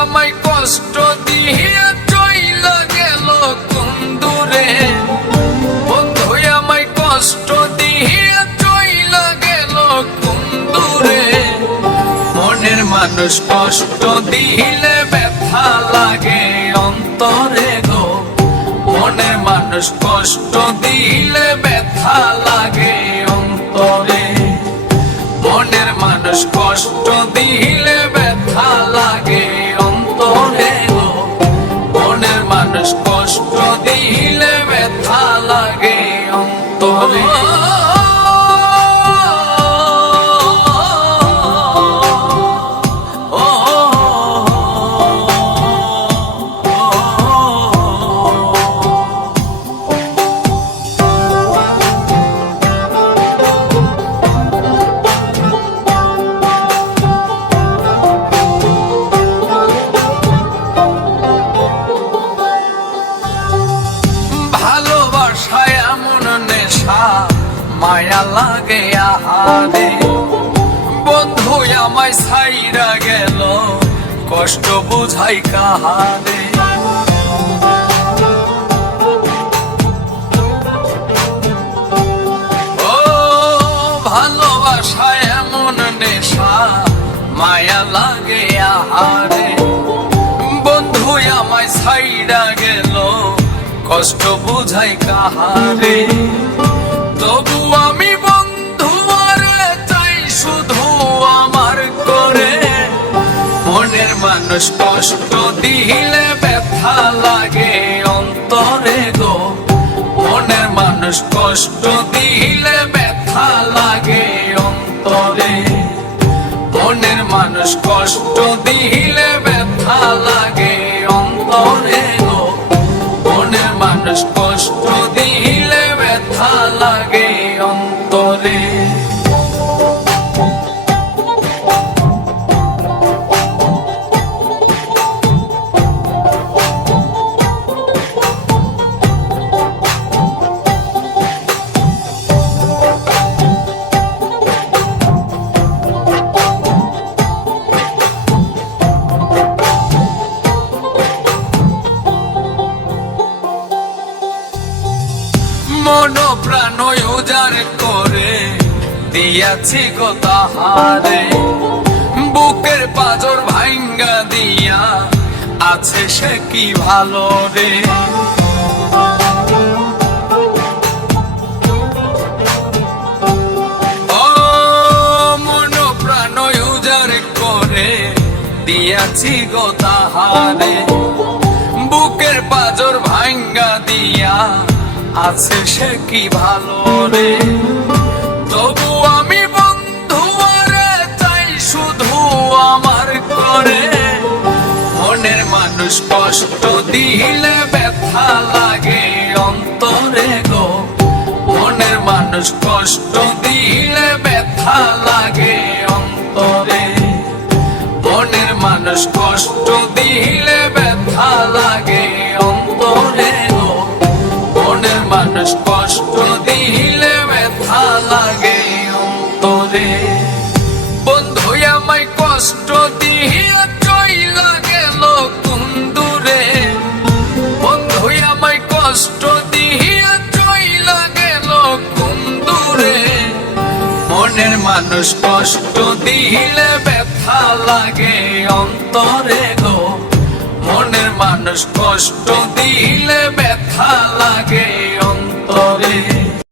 আমায় কষ্ট দিয়ে চইলা গেল কোন দূরে, বন্ধু আমায় কষ্ট দিয়ে চইলা গেল কোন দূরে। মনের মানুষ কষ্ট দিলে ব্যথা লাগে অন্তরে গো, মনের মানুষ কষ্ট দিলে ব্যথা লাগে অন্তরে। মনের মানুষ কষ্ট দিলে ব্যথা লাগে অন্তরে গো, মনের মানুষ কষ্ট দিলে ব্যথা লাগে অন্তরে। ভালোবাসায় এমন নেশা মায়া লাগে আহারে, বন্ধু আমায় ছাইরা গেল কষ্ট বুঝাই কাহারে। ও ভালোবাসায় এমন নেশা মায়া লাগে আহারে, বন্ধু আমায় ছাইরা গেল কষ্ট বুঝাই কাহারে। তবু আমি বন্ধু আরে চাই শুধু আমার করে, মনের মানুষ কষ্ট দিলে ব্যথা লাগে অন্তরে গো, মনের মানুষ কষ্ট দিলে ব্যথা লাগে অন্তরে। মনের মানুষ কষ্ট দিলে ব্যথা লাগে অন্তরে গো, মনের মানুষ কষ্ট দিলে ব্যথা লাগে অন্তরে। মন প্রাণ উজাড় করে দিয়াছি গো তাহারে, বুকের পাঁজর ভাঙ্গা দিয়া আছে সে কি ভালো রে। ও মন প্রাণ উজাড় করে দিয়াছি গো তাহারে, বুকের পাঁজর ভাঙ্গা দিয়া আছে সে কি ভালো রে। তবু আমি বন্ধু আরে চাই শুধু আমার করে, মনের মানুষ কষ্ট দিলে ব্যথা লাগে অন্তরে গো, মনের মানুষ কষ্ট দিলে ব্যথা লাগে অন্তরে। মনের মানুষ কষ্ট দিলে ব্যথা লাগে অন্তরে গো, মনের মানুষ কষ্ট দিলে ব্যথা লাগে অন্তরে। বন্ধু আমায় কষ্ট দিয়ে চইলা গেল কোন দূরে, বন্ধু আমায় কষ্ট দিয়ে চইলা গেল কোন দূরে। মনের মানুষ কষ্ট দিলে ব্যথা লাগে অন্তরে গো, মনের মানুষ কষ্ট দিলে